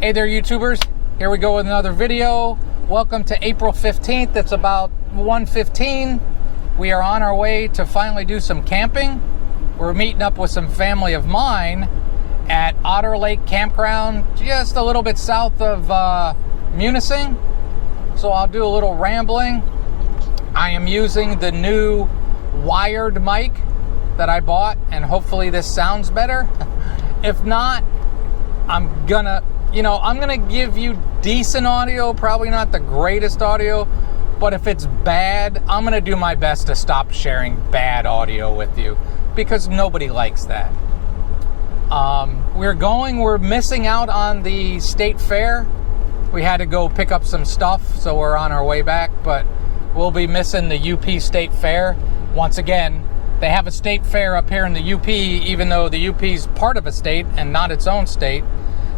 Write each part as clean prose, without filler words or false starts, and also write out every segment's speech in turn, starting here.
Hey there, YouTubers. Here we go with another video. Welcome to April 15th. It's about 1:15. We are on our way to finally do some camping. We're meeting up with some family of mine at Otter Lake Campground, just a little bit south of Munising. So I'll do a little rambling. I am using the new wired mic that I bought, and hopefully this sounds better. If not, I'm gonna give you decent audio, probably not the greatest audio, but if it's bad, I'm gonna do my best to stop sharing bad audio with you, because nobody likes that. We're missing out on the state fair. We had to go pick up some stuff, so we're on our way back, but we'll be missing the UP State Fair. Once again, they have a state fair up here in the UP, even though the UP's part of a state and not its own state.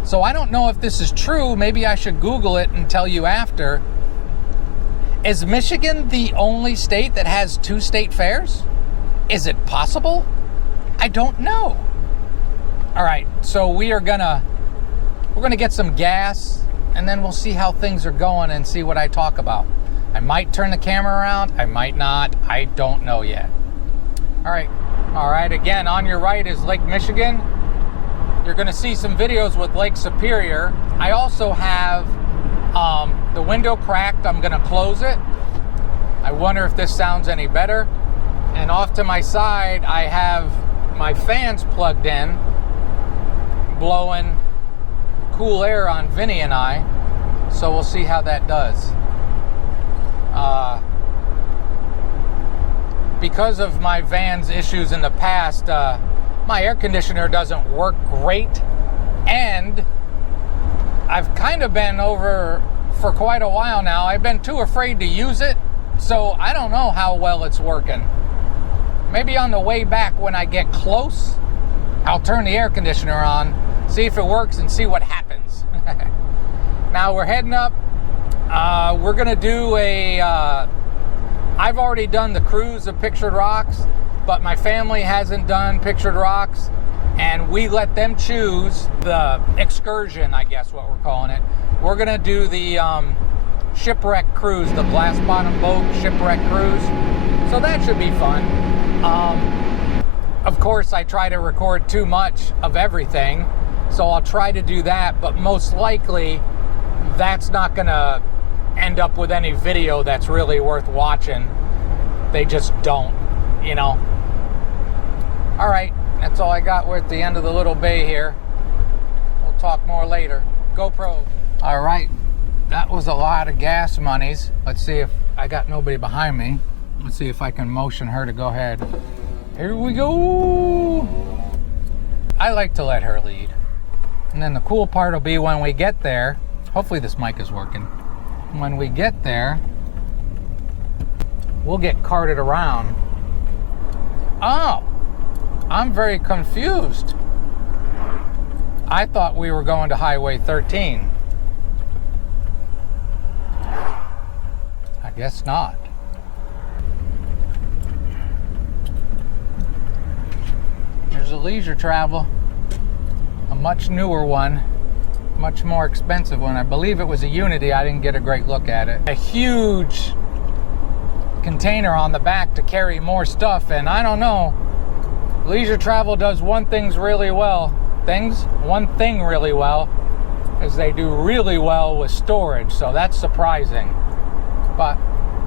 So I don't know if this is true. Maybe I should Google it and tell you after. Is Michigan the only state that has two state fairs? Is it possible? I don't know. All right, so we're gonna get some gas, and then we'll see how things are going and see what I talk about. I might turn the camera around, I might not, I don't know yet. All right, again, on your right is Lake Michigan. You're gonna see some videos with Lake Superior. I also have the window cracked. I'm gonna close it. I wonder if this sounds any better. And off to my side, I have my fans plugged in, blowing cool air on Vinny and I. So we'll see how that does. Because of my van's issues in the past, my air conditioner doesn't work great, and I've kind of been over for quite a while now. I've been too afraid to use it, so I don't know how well it's working. Maybe on the way back when I get close, I'll turn the air conditioner on, see if it works, and see what happens. Now we're heading up. We're gonna do I've already done the cruise of Pictured Rocks, but my family hasn't done Pictured Rocks, and we let them choose the excursion, I guess what we're calling it. We're gonna do the shipwreck cruise, the glass bottom boat shipwreck cruise. So that should be fun. Of course, I try to record too much of everything, so I'll try to do that, but most likely that's not gonna end up with any video that's really worth watching. They just don't, you know. All right, that's all I got. We're at the end of the little bay here. We'll talk more later. GoPro. All right, that was a lot of gas monies. Let's see if I got nobody behind me. Let's see if I can motion her to go ahead. Here we go. I like to let her lead. And then the cool part will be when we get there, hopefully this mic is working. When we get there, we'll get carted around. Oh, I'm very confused. I thought we were going to Highway 13. I guess not. There's a leisure travel, a much newer one. Much more expensive one. I believe it was a Unity. I didn't get a great look at it. A huge container on the back to carry more stuff, and I don't know. Leisure travel does one thing really well is they do really well with storage, so that's surprising. But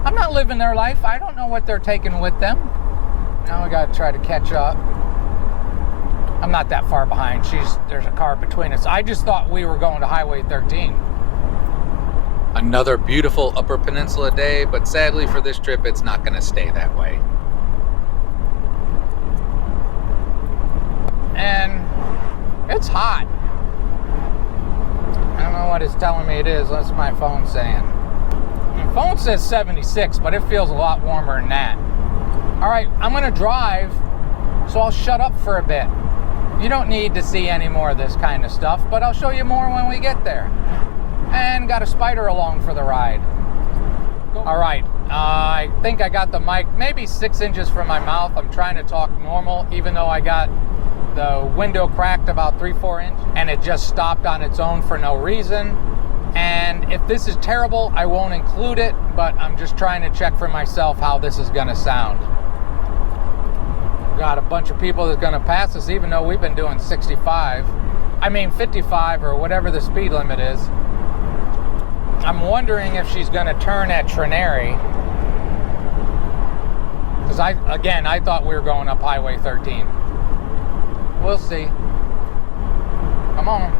I'm not living their life. I don't know what they're taking with them. Now we gotta try to catch up. I'm not that far behind. There's a car between us. I just thought we were going to Highway 13. Another beautiful Upper Peninsula day, but sadly for this trip, it's not going to stay that way. And it's hot. I don't know what it's telling me it is. That's my phone saying. My phone says 76, but it feels a lot warmer than that. All right, I'm going to drive, so I'll shut up for a bit. You don't need to see any more of this kind of stuff, but I'll show you more when we get there. And got a spider along for the ride. All right, I think I got the mic maybe 6 inches from my mouth. I'm trying to talk normal, even though I got the window cracked about 3-4 inches, and it just stopped on its own for no reason. And if this is terrible, I won't include it, but I'm just trying to check for myself how this is going to sound. Got a bunch of people that's going to pass us, even though we've been doing 55. I mean 55 or whatever the speed limit is. I'm wondering if she's going to turn at Trinary. Because I thought we were going up Highway 13. We'll see. Come on.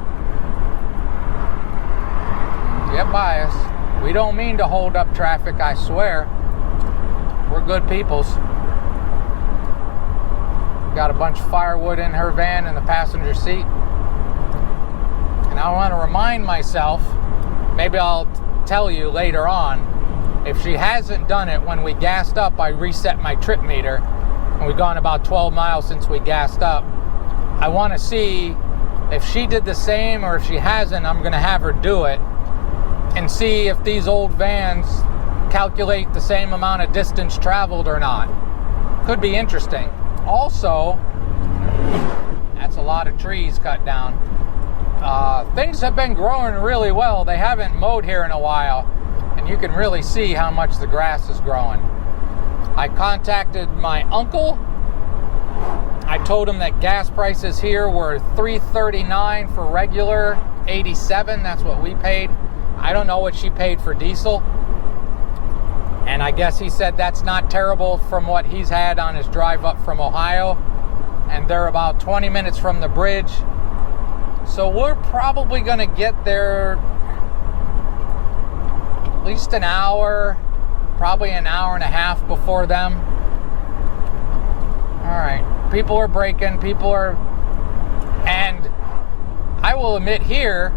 Get by us. We don't mean to hold up traffic, I swear. We're good peoples. Got a bunch of firewood in her van in the passenger seat. And I want to remind myself, maybe I'll tell you later on, if she hasn't done it, when we gassed up, I reset my trip meter. And we've gone about 12 miles since we gassed up. I want to see if she did the same, or if she hasn't, I'm going to have her do it and see if these old vans calculate the same amount of distance traveled or not. Could be interesting. Also, that's a lot of trees cut down. Things have been growing really well. They haven't mowed here in a while, and you can really see how much the grass is growing. I contacted my uncle. I told him that gas prices here were $3.39 for regular, $87. That's what we paid. I don't know what she paid for diesel. And I guess he said that's not terrible from what he's had on his drive up from Ohio. And they're about 20 minutes from the bridge. So we're probably going to get there at least an hour, probably an hour and a half before them. All right. People are braking. And I will admit here,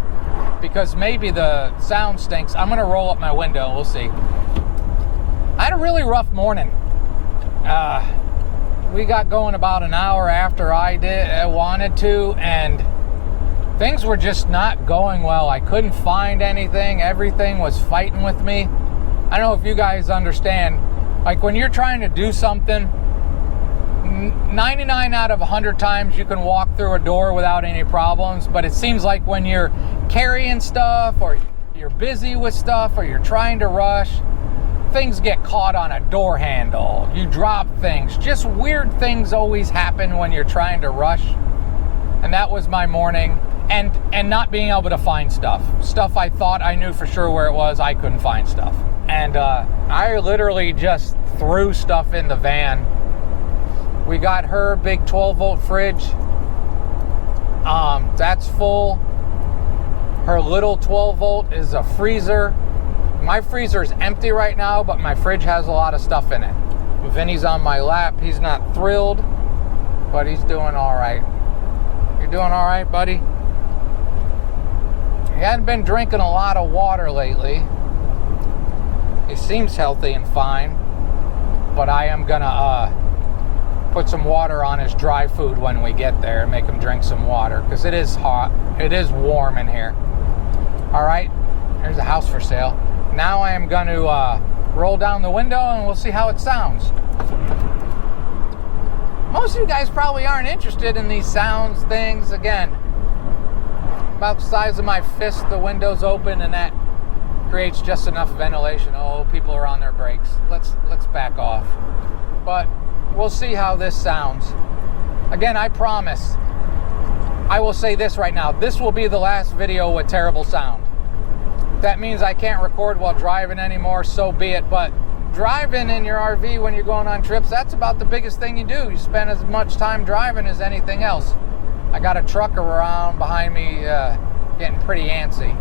because maybe the sound stinks, I'm going to roll up my window. We'll see. I had a really rough morning. We got going about an hour after I wanted to, and things were just not going well. I couldn't find anything. Everything was fighting with me. I don't know if you guys understand. Like when you're trying to do something, 99 out of 100 times you can walk through a door without any problems, but it seems like when you're carrying stuff, or you're busy with stuff, or you're trying to rush, things get caught on a door handle. You drop things. Just weird things always happen when you're trying to rush. And that was my morning. And not being able to find stuff. Stuff I thought I knew for sure where it was, I couldn't find stuff. And I literally just threw stuff in the van. We got her big 12-volt fridge. That's full. Her little 12-volt is a freezer. My freezer is empty right now, but my fridge has a lot of stuff in it. Vinny's on my lap. He's not thrilled, but he's doing all right. You're doing all right, buddy? He hadn't been drinking a lot of water lately. He seems healthy and fine, but I am gonna put some water on his dry food when we get there and make him drink some water, because it is hot. It is warm in here. All right, there's a house for sale. Now I am going to roll down the window and we'll see how it sounds. Most of you guys probably aren't interested in these sounds things. Again, about the size of my fist, the window's open, and that creates just enough ventilation. Oh, people are on their brakes. Let's back off. But we'll see how this sounds. Again, I promise, I will say this right now. This will be the last video with terrible sound. That means I can't record while driving anymore, so be it. But driving in your RV when you're going on trips, that's about the biggest thing you do. You spend as much time driving as anything else. I got a truck around behind me getting pretty antsy.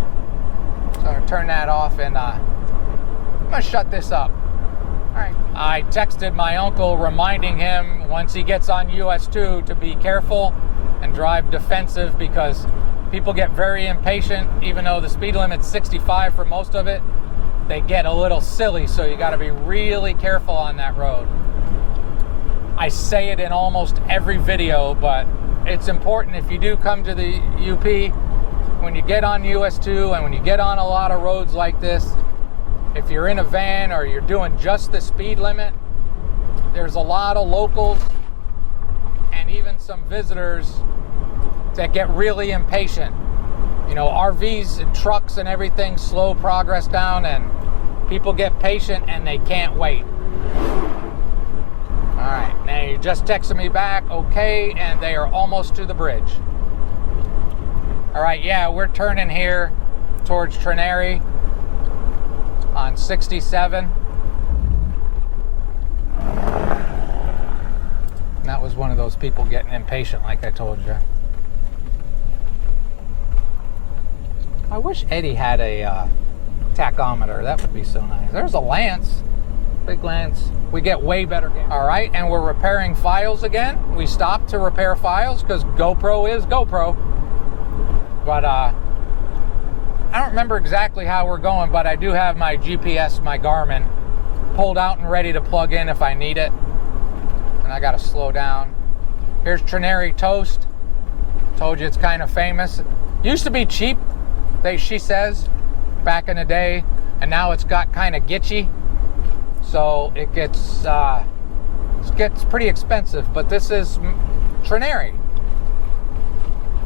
So I'm going to turn that off, and I'm going to shut this up. All right. I texted my uncle reminding him once he gets on US 2 to be careful and drive defensive, because people get very impatient. Even though the speed limit's 65 for most of it, they get a little silly, so you got to be really careful on that road. I say it in almost every video, but it's important if you do come to the UP, when you get on US 2 and when you get on a lot of roads like this, if you're in a van or you're doing just the speed limit, there's a lot of locals and even some visitors that get really impatient. You know, RVs and trucks and everything slow progress down, and people get patient and they can't wait. All right, now you just texted me back, okay, and they are almost to the bridge. All right, yeah, we're turning here towards Trinary on 67. And that was one of those people getting impatient, like I told you. I wish Eddie had a tachometer. That would be so nice. There's a Lance. Big Lance. We get way better. All right, and we're repairing files again. We stopped to repair files because GoPro is GoPro. But I don't remember exactly how we're going, but I do have my GPS, my Garmin, pulled out and ready to plug in if I need it. And I got to slow down. Here's Trinary Toast. Told you it's kind of famous. Used to be cheap, she says, back in the day, and now it's got kind of gitchy. So it gets pretty expensive, but this is Trinary.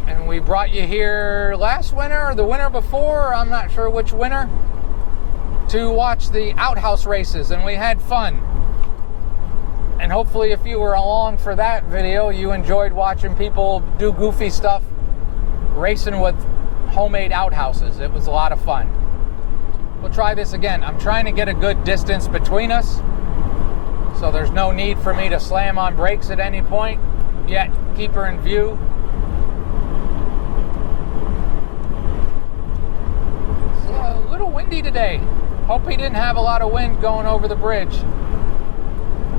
And we brought you here last winter or the winter before, I'm not sure which winter, to watch the outhouse races, and we had fun. And hopefully if you were along for that video, you enjoyed watching people do goofy stuff, racing with homemade outhouses. It was a lot of fun. We'll try this again. I'm trying to get a good distance between us, so there's no need for me to slam on brakes at any point, yet keep her in view. It's a little windy today. Hope he didn't have a lot of wind going over the bridge.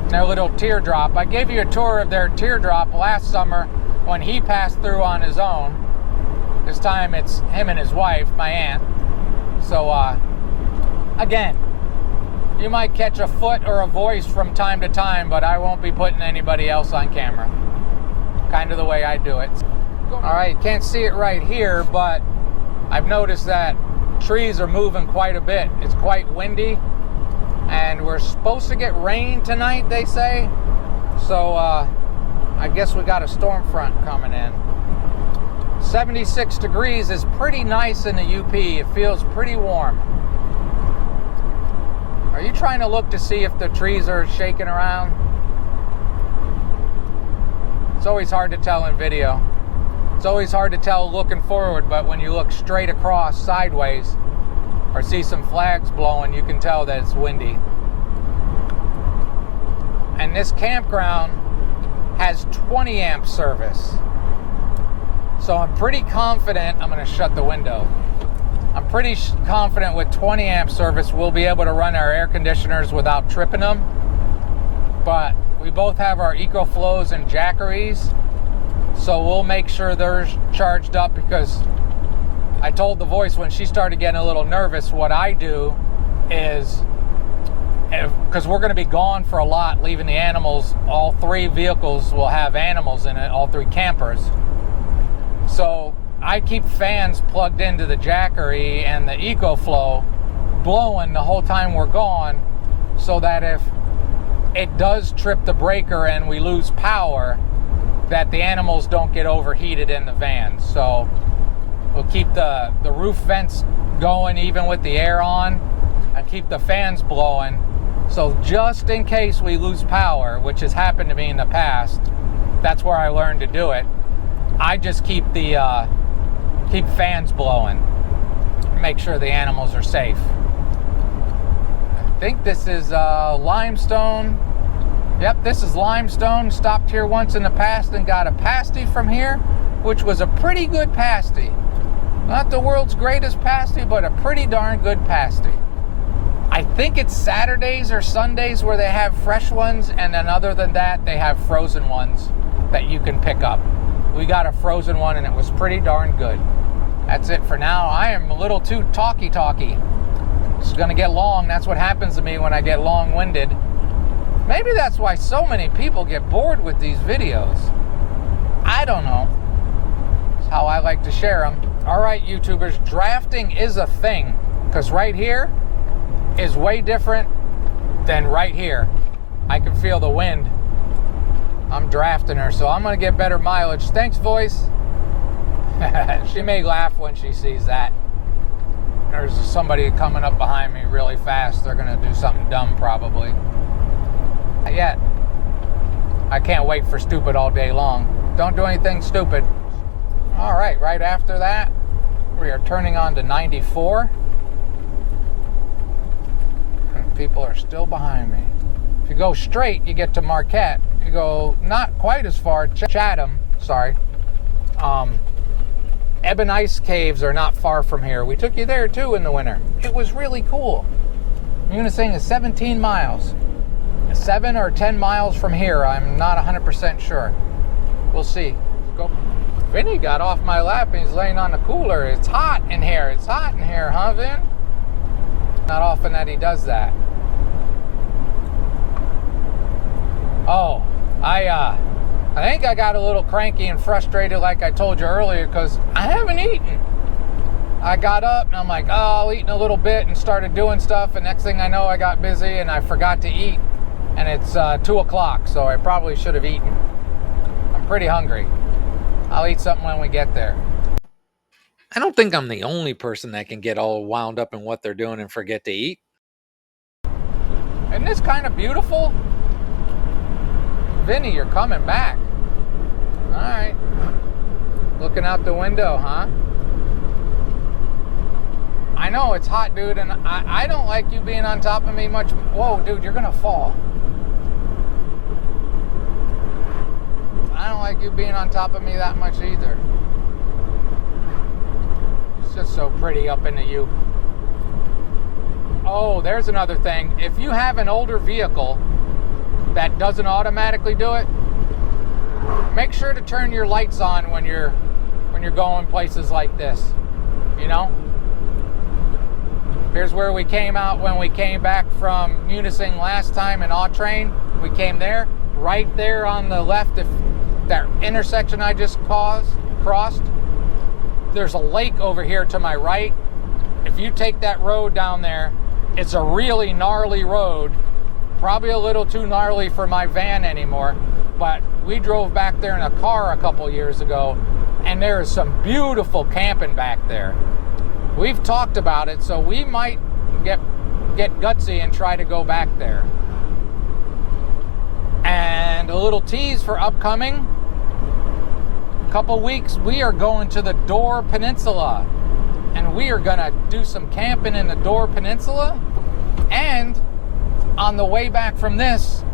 Their little teardrop. I gave you a tour of their teardrop last summer when he passed through on his own. This time it's him and his wife, my aunt. So, again, you might catch a foot or a voice from time to time, but I won't be putting anybody else on camera. Kind of the way I do it. All right, can't see it right here, but I've noticed that trees are moving quite a bit. It's quite windy, and we're supposed to get rain tonight, they say. So, I guess we got a storm front coming in. 76 degrees is pretty nice in the UP. It feels pretty warm. Are you trying to look to see if the trees are shaking around? It's always hard to tell in video. It's always hard to tell looking forward, but when you look straight across sideways or see some flags blowing, you can tell that it's windy. And this campground has 20 amp service. So I'm pretty confident, I'm going to shut the window. I'm pretty confident with 20 amp service we'll be able to run our air conditioners without tripping them. But we both have our EcoFlows and Jackeries, so we'll make sure they're charged up, because I told the voice when she started getting a little nervous, what I do is, because we're going to be gone for a lot, leaving the animals, all three vehicles will have animals in it, all three campers. So I keep fans plugged into the Jackery and the EcoFlow blowing the whole time we're gone, so that if it does trip the breaker and we lose power, that the animals don't get overheated in the van. So we'll keep the roof vents going even with the air on, and keep the fans blowing. So just in case we lose power, which has happened to me in the past, that's where I learned to do it. I just keep the keep fans blowing, make sure the animals are safe. I think this is limestone. Yep, this is limestone. Stopped here once in the past and got a pasty from here, which was a pretty good pasty. Not the world's greatest pasty, but a pretty darn good pasty. I think it's Saturdays or Sundays where they have fresh ones, and then other than that, they have frozen ones that you can pick up. We got a frozen one and it was pretty darn good. That's it for now. I am a little too talky. This is gonna get long. That's what happens to me when I get long-winded. Maybe that's why so many people get bored with these videos. I don't know. It's how I like to share them. All right, YouTubers, drafting is a thing, because right here is way different than right here. I can feel the wind. I'm drafting her, so I'm gonna get better mileage. Thanks, voice. She may laugh when she sees that. There's somebody coming up behind me really fast. They're gonna do something dumb probably. Not yet. I can't wait for stupid all day long. Don't do anything stupid. All right, right after that, we are turning on to 94. And people are still behind me. If you go straight, you get to Marquette. You go not quite as far, Chatham, sorry. Ebon Ice Caves are not far from here. We took you there too in the winter. It was really cool. Munising is 17 miles. 7 or 10 miles from here. I'm not 100% sure. We'll see. Go. Vinny got off my lap and he's laying on the cooler. It's hot in here. It's hot in here, huh, Vin? Not often that he does that. Oh, I think I got a little cranky and frustrated like I told you earlier because I haven't eaten. I got up and I'm like, oh, I'll eat in a little bit and started doing stuff. And next thing I know, I got busy and I forgot to eat. And it's 2 o'clock, so I probably should have eaten. I'm pretty hungry. I'll eat something when we get there. I don't think I'm the only person that can get all wound up in what they're doing and forget to eat. Isn't this kind of beautiful? Vinny, you're coming back. All right. Looking out the window, huh? I know it's hot, dude, and I don't like you being on top of me much. Whoa, dude, you're gonna fall. I don't like you being on top of me that much either. It's just so pretty up in the U. Oh, there's another thing. If you have an older vehicle that doesn't automatically do it, make sure to turn your lights on when you're going places like this. You know? Here's where we came out when we came back from Munising last time in Autrain. We came there. Right there on the left, if that intersection I just crossed, there's a lake over here to my right. If you take that road down there, it's a really gnarly road. Probably a little too gnarly for my van anymore, but we drove back there in a car a couple years ago, and there is some beautiful camping back there. We've talked about it, so we might get gutsy and try to go back there. And a little tease for upcoming couple weeks, we are going to the Dore Peninsula, and we are gonna do some camping in the Dore Peninsula. And on the way back from this,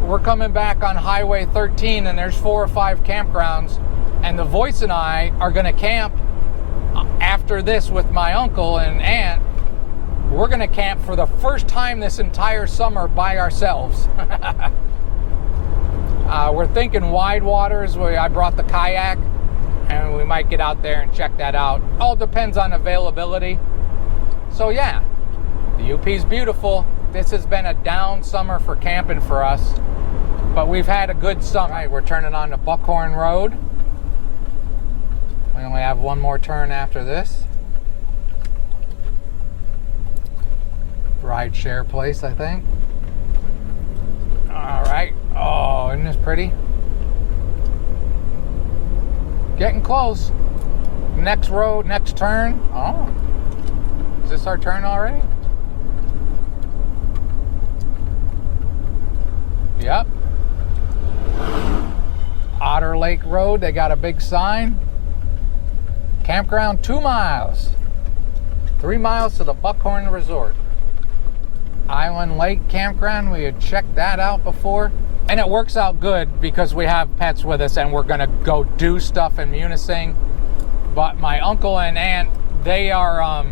we're coming back on Highway 13, and there's 4 or 5 campgrounds, and the voice and I are gonna camp after this with my uncle and aunt. We're gonna camp for the first time this entire summer by ourselves. We're thinking wide waters. I brought the kayak, and we might get out there and check that out. All depends on availability. So yeah, the UP's beautiful. This has been a down summer for camping for us, but we've had a good summer. Right, we're turning on to Buckhorn Road. We only have one more turn after this. Ride share place, I think. All right. Oh, isn't this pretty? Getting close. Next road, next turn. Oh, is this our turn already? Yep. Otter Lake Road, they got a big sign. Campground 2 miles. 3 miles to the Buckhorn Resort. Island Lake Campground, we had checked that out before. And it works out good because we have pets with us and we're gonna go do stuff in Munising. But my uncle and aunt, they are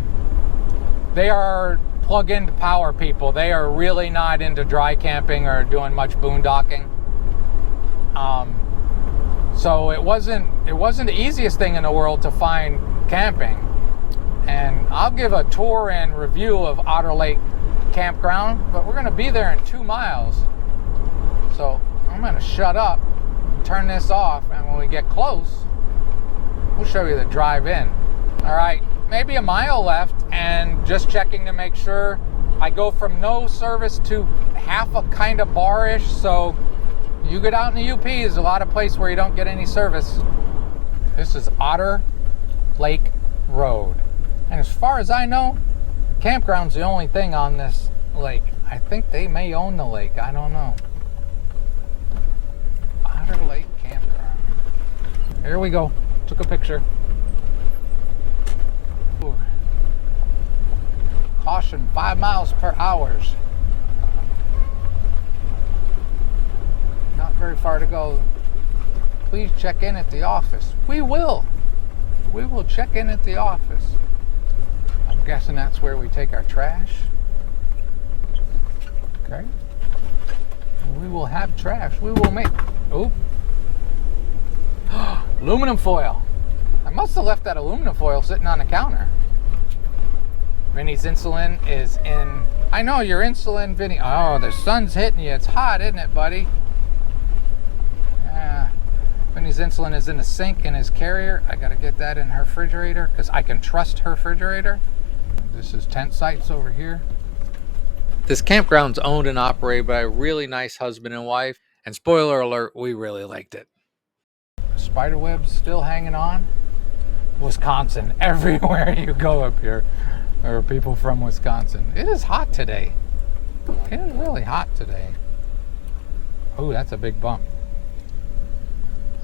plug-in power people. They are really not into dry camping or doing much boondocking. So it wasn't the easiest thing in the world to find camping. And I'll give a tour and review of Otter Lake Campground, but we're gonna be there in 2 miles. So I'm gonna shut up, turn this off, and when we get close, we'll show you the drive in. All right, maybe a mile left, and just checking to make sure. I go from no service to half a kind of bar-ish, so You get out in the UP, there's a lot of places where you don't get any service. This is Otter Lake Road. And as far as I know, campground's the only thing on this lake. I think they may own the lake. I don't know. Otter Lake Campground. Here we go. Took a picture. Ooh. Caution 5 miles per hour. Not very far to go. Please check in at the office. We will. We will check in at the office. I'm guessing that's where we take our trash. Okay. We will have trash. We will make... Oh. Aluminum foil. I must have left that aluminum foil sitting on the counter. Vinny's insulin is in... I know your insulin, Vinny. Oh, the sun's hitting you. It's hot, isn't it, buddy? Yeah. Vinny's insulin is in the sink in his carrier. I got to get that in her refrigerator because I can trust her refrigerator. This is tent sites over here. This campground's owned and operated by a really nice husband and wife. And spoiler alert, we really liked it. Spiderwebs still hanging on. Wisconsin, everywhere you go up here, there are people from Wisconsin. It is hot today. It is really hot today. Oh, that's a big bump.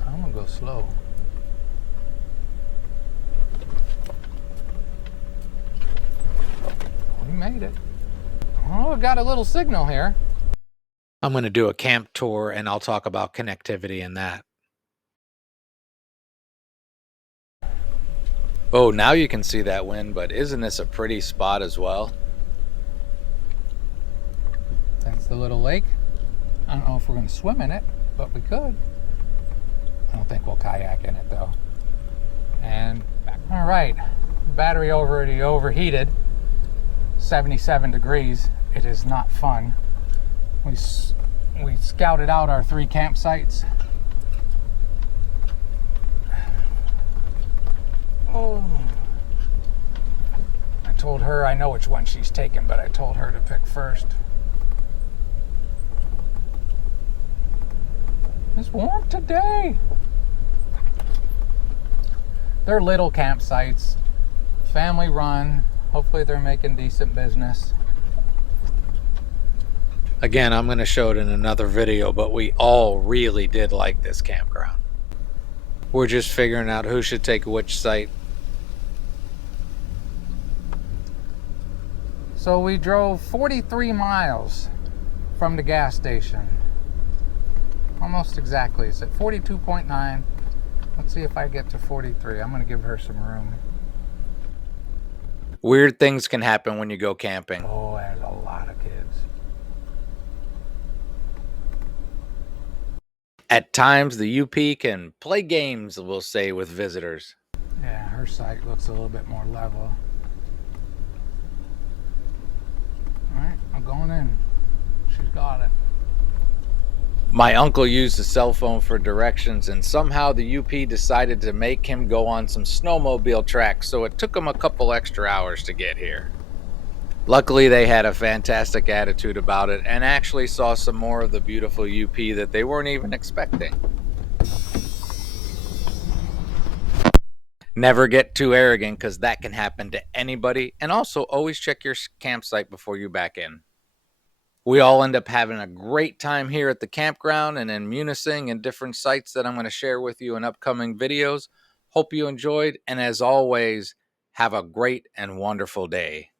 I'm gonna go slow. We made it. Oh, we got a little signal here. I'm gonna do a camp tour and I'll talk about connectivity and that. Oh, now you can see that wind, but isn't this a pretty spot as well? That's the little lake. I don't know if we're going to swim in it, but we could. I don't think we'll kayak in it though. And back. All right, battery already overheated. 77 degrees. It is not fun. We scouted out our 3 campsites. Oh, I told her I know which one she's taking, but I told her to pick first. It's warm today. They're little campsites, family run. Hopefully they're making decent business. Again, I'm going to show it in another video, but we all really did like this campground. We're just figuring out who should take which site. So we drove 43 miles from the gas station. Almost exactly. It's at 42.9. Let's see if I get to 43. I'm going to give her some room. Weird things can happen when you go camping. Oh, there's a lot of kids. At times, the UP can play games, we'll say, with visitors. Yeah, her site looks a little bit more level. All right, I'm going in. She's got it. My uncle used a cell phone for directions, and somehow the UP decided to make him go on some snowmobile tracks, so it took him a couple extra hours to get here. Luckily, they had a fantastic attitude about it and actually saw some more of the beautiful UP that they weren't even expecting. Never get too arrogant because that can happen to anybody, and also always check your campsite before you back in. We all end up having a great time here at the campground and in Munising and different sites that I'm going to share with you in upcoming videos. Hope you enjoyed, and as always, have a great and wonderful day.